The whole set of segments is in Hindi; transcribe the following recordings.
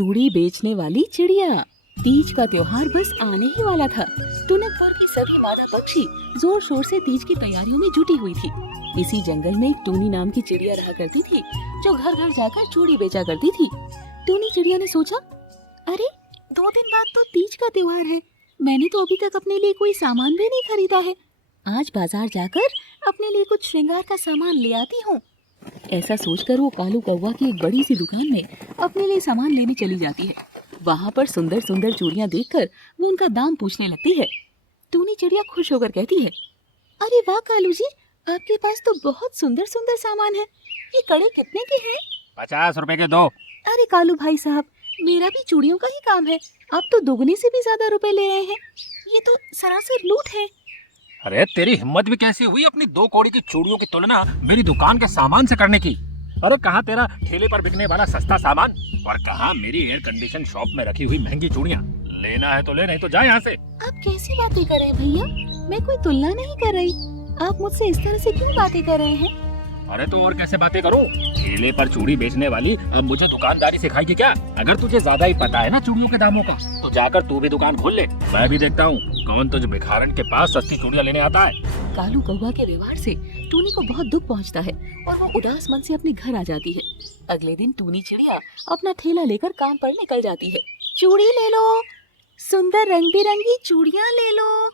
चूड़ी बेचने वाली चिड़िया। तीज का त्योहार बस आने ही वाला था। टुनकपुर की सभी मादा पक्षी जोर शोर से तीज की तैयारियों में जुटी हुई थी। इसी जंगल में एक टूनी नाम की चिड़िया रहा करती थी, जो घर घर जाकर चूड़ी बेचा करती थी। टूनी चिड़िया ने सोचा, अरे 2 दिन बाद तो तीज का त्योहार है, मैंने तो अभी तक अपने लिए कोई सामान भी नहीं खरीदा है। आज बाजार जाकर अपने लिए कुछ श्रृंगार का सामान ले आती हूँ। ऐसा सोचकर वो कालू कौवा की एक बड़ी सी दुकान में अपने लिए सामान लेने चली जाती है। वहाँ पर सुंदर सुंदर चूड़ियाँ देखकर वो उनका दाम पूछने लगती है। टूनी चिड़िया खुश होकर कहती है, अरे वाह कालू जी, आपके पास तो बहुत सुंदर सुंदर सामान है। ये कड़े कितने के हैं? 50 रुपए के 2। अरे कालू भाई साहब, मेरा भी चूड़ियों का ही काम है, आप तो दुगने से भी ज्यादा रुपए ले रहे हैं। ये तो सरासर लूट है। अरे तेरी हिम्मत भी कैसी हुई अपनी 2 कौड़ी की चूड़ियों की तुलना मेरी दुकान के सामान से करने की? अरे कहाँ तेरा ठेले पर बिकने वाला सस्ता सामान और कहाँ मेरी एयर कंडीशन शॉप में रखी हुई महंगी चूड़ियाँ। लेना है तो ले, नहीं तो जा यहाँ से। आप कैसी बातें कर रहे हैं भैया? मैं कोई तुलना नहीं कर रही। आप मुझसे इस तरह से क्यों बातें कर रहे हैं? अरे तो और कैसे बातें करूं? ठेले पर चूड़ी बेचने वाली अब मुझे दुकानदारी सिखाएगी क्या? अगर तुझे ज्यादा ही पता है ना चूड़ियों के दामों का, तो जाकर तू भी दुकान खोल ले। मैं भी देखता हूँ कौन तुझे भिखारन के पास सस्ती चूड़ियाँ लेने आता है। कालू कौवा के व्यवहार से टूनी को बहुत दुख पहुंचता है और वो उदास मन से अपने घर आ जाती है। अगले दिन टूनी चिड़िया अपना ठेला लेकर काम पर निकल जाती है। चूड़ी ले लो, सुंदर रंग बिरंगी चूड़ियाँ ले लो।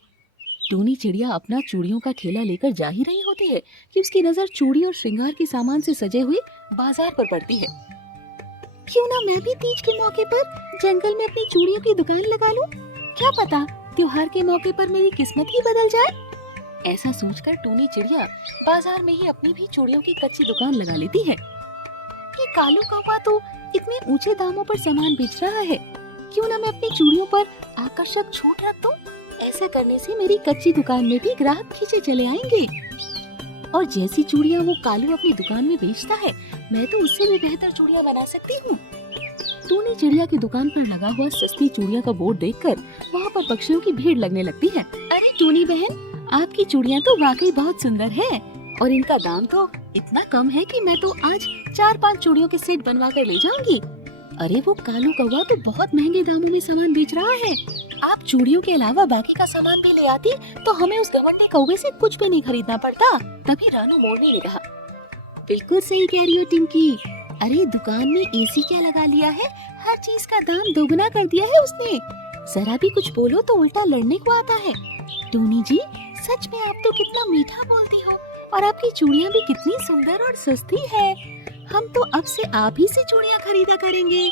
टूनी चिड़िया अपना चूड़ियों का ठेला लेकर जा ही रही होती है कि उसकी नजर चूड़ी और श्रृंगार के सामान से सजे हुए बाजार पर पड़ती है। क्यों ना मैं भी तीज के मौके पर जंगल में अपनी चूड़ियों की दुकान लगा लूं? क्या पता त्योहार के मौके पर मेरी किस्मत ही बदल जाए। ऐसा सोचकर टूनी चिड़िया बाजार में ही अपनी भी चूड़ियों की कच्ची दुकान लगा लेती है। कि कालू कौवा तो इतने ऊंचे दामों पर सामान बेच रहा है, क्यों ना मैं अपनी चूड़ियों पर आकर्षक छूट रख दूं। ऐसा करने से मेरी कच्ची दुकान में भी ग्राहक खींचे चले आएंगे और जैसी चूड़ियाँ वो कालू अपनी दुकान में बेचता है, मैं तो उससे भी बेहतर चूड़ियाँ बना सकती हूँ। टूनी चिड़िया की दुकान पर लगा हुआ सस्ती चूड़ियाँ का बोर्ड देखकर वहाँ पर पक्षियों की भीड़ लगने लगती है। अरे टूनी बहन, आपकी चूड़ियाँ तो वाकई बहुत सुंदर है और इनका दाम तो इतना कम है कि मैं तो आज 4-5 चूड़ियों के सेट बनवा कर ले जाऊंगी। अरे वो कालू कौवा तो बहुत महंगे दामों में सामान बेच रहा है। आप चूड़ियों के अलावा बाकी का सामान भी ले आती तो हमें उस घमंडी कौवे से कुछ भी नहीं खरीदना पड़ता। तभी रानू मोरनी ने कहा, बिल्कुल सही कह रही हो टिंकी। अरे दुकान में एसी क्या लगा लिया है, हर चीज का दाम दोगुना कर दिया है उसने। जरा भी कुछ बोलो तो उल्टा लड़ने को आता है। टूनी जी, सच में आप तो कितना मीठा बोलती हो और आपकी चूड़ियाँ भी कितनी सुंदर और सस्ती है। हम तो अब से आप ही से चूड़ियाँ खरीदा करेंगे।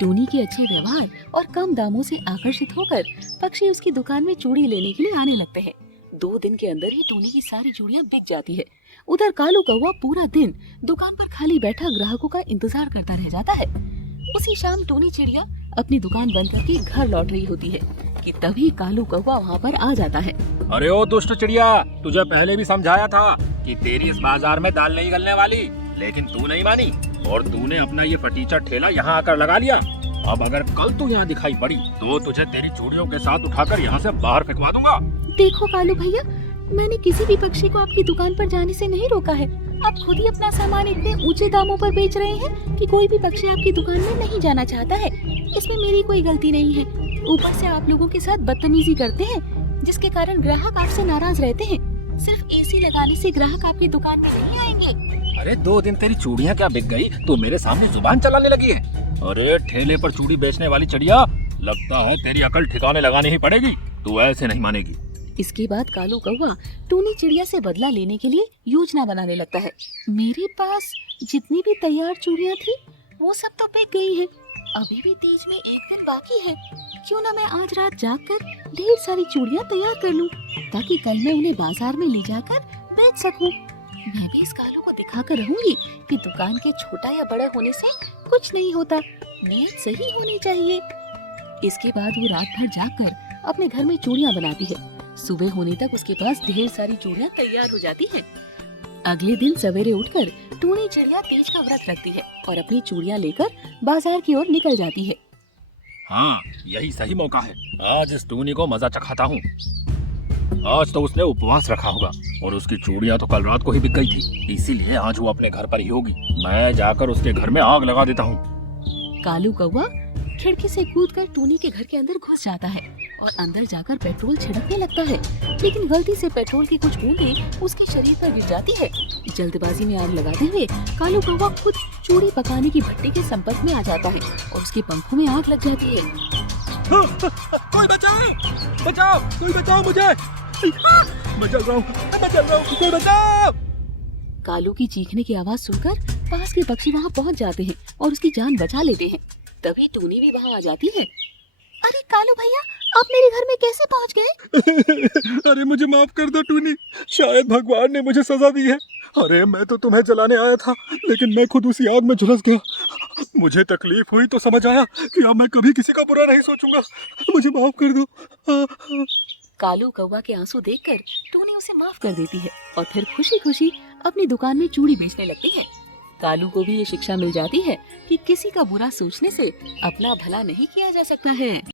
टूनी के अच्छे व्यवहार और कम दामों से आकर्षित होकर पक्षी उसकी दुकान में चूड़ी लेने के लिए आने लगते हैं। 2 दिन के अंदर ही टूनी की सारी चूड़ियाँ बिक जाती है। उधर कालू कौवा पूरा दिन दुकान पर खाली बैठा ग्राहकों का इंतजार करता रह जाता है। उसी शाम टूनी चिड़िया अपनी दुकान बंद करके घर लौट रही होती है कि तभी कालू कौवा वहाँ पर आ जाता है। अरे ओ दुष्ट चिड़िया, तुझे पहले भी समझाया था कि तेरी इस बाजार में दाल नहीं गलने वाली, लेकिन तू नहीं मानी और तूने अपना ये फटीचा ठेला यहाँ आकर लगा लिया। अब अगर कल तू यहाँ दिखाई पड़ी तो तुझे तेरी चूड़ियों के साथ उठाकर यहाँ से बाहर फेंकवा दूंगा। देखो कालू भैया, मैंने किसी भी पक्षी को आपकी दुकान पर जाने से नहीं रोका है। आप खुद ही अपना सामान इतने ऊंचे दामों पर बेच रहे हैं कि कोई भी पक्षी आपकी दुकान में नहीं जाना चाहता है। इसमें मेरी कोई गलती नहीं है। ऊपर से आप लोगों के साथ बदतमीजी करते हैं, जिसके कारण ग्राहक आपसे नाराज रहते हैं। सिर्फ एसी लगाने से ग्राहक आपकी दुकान में नहीं आएंगे। अरे 2 दिन तेरी चूड़ियाँ क्या बिक गई, तो मेरे सामने जुबान चलाने लगी है। अरे ठेले पर चूड़ी बेचने वाली चिड़िया, लगता है तेरी अकल ठिकाने लगानी ही पड़ेगी। तू ऐसे नहीं मानेगी। इसके बाद कालू कौवा टूनी चिड़िया से बदला लेने के लिए योजना बनाने लगता है। मेरे पास जितनी भी तैयार चूड़ियाँ थी वो सब तो बिक गई हैं। अभी भी तीज में 1 दिन बाकी है। क्यों ना मैं आज रात जागकर ढेर सारी चूड़ियाँ तैयार कर लूं, ताकि कल मैं उन्हें बाजार में ले जाकर बेच सकूं। मैं भी इस कालू को दिखाकर रहूंगी कि दुकान के छोटा या बड़ा होने से कुछ नहीं होता, नीयत सही होनी चाहिए। इसके बाद वो रात भर जागकर अपने घर में चूड़ियाँ बनाती है। सुबह होने तक उसके पास ढेर सारी चूड़ियाँ तैयार हो जाती हैं। अगले दिन सवेरे उठकर टूनी चिड़िया तीज का व्रत रखती है और अपनी चूड़ियाँ लेकर बाजार की ओर निकल जाती है। हाँ, यही सही मौका है। आज इस टूनी को मजा चखाता हूँ। आज तो उसने उपवास रखा होगा और उसकी चूड़ियाँ तो कल रात को ही बिक गई थी, इसीलिए आज वो अपने घर पर ही होगी। मैं जाकर उसके घर में आग लगा देता हूँ। कालू कौवा खिड़की से कूदकर टूनी के घर के अंदर घुस जाता है और अंदर जाकर पेट्रोल छिड़कने लगता है, लेकिन गलती से पेट्रोल की कुछ बूंदें उसके शरीर पर गिर जाती है। जल्दबाजी में आग लगाते हुए कालू कौवा खुद चूड़ी पकाने की भट्टी के संपर्क में आ जाता है और उसके पंखों में आग लग जाती है। कोई बचाओ, बचाओ, कोई बचाओ मुझे, मैं जल रहा हूँ, कोई बचाओ। कालू की चीखने की आवाज सुनकर पास के पक्षी वहाँ पहुँच जाते हैं और उसकी जान बचा लेते हैं। तभी टूनी भी वहाँ आ जाती है। अरे कालू भैया, आप मेरे घर में कैसे पहुँच गए? अरे मुझे माफ कर दो टूनी, शायद भगवान ने मुझे सजा दी है। अरे मैं तो तुम्हें जलाने आया था, लेकिन मैं खुद उसी आग में झुलस गया। मुझे तकलीफ हुई तो समझ आया कि अब मैं कभी किसी का बुरा नहीं सोचूंगा, मुझे माफ कर दो। कालू कौवा के आंसू देखकर टूनी उसे माफ कर देती है और फिर खुशी खुशी अपनी दुकान में चूड़ी बेचने लगती है। कालू को भी ये शिक्षा मिल जाती है कि किसी का बुरा सोचने से अपना भला नहीं किया जा सकता है।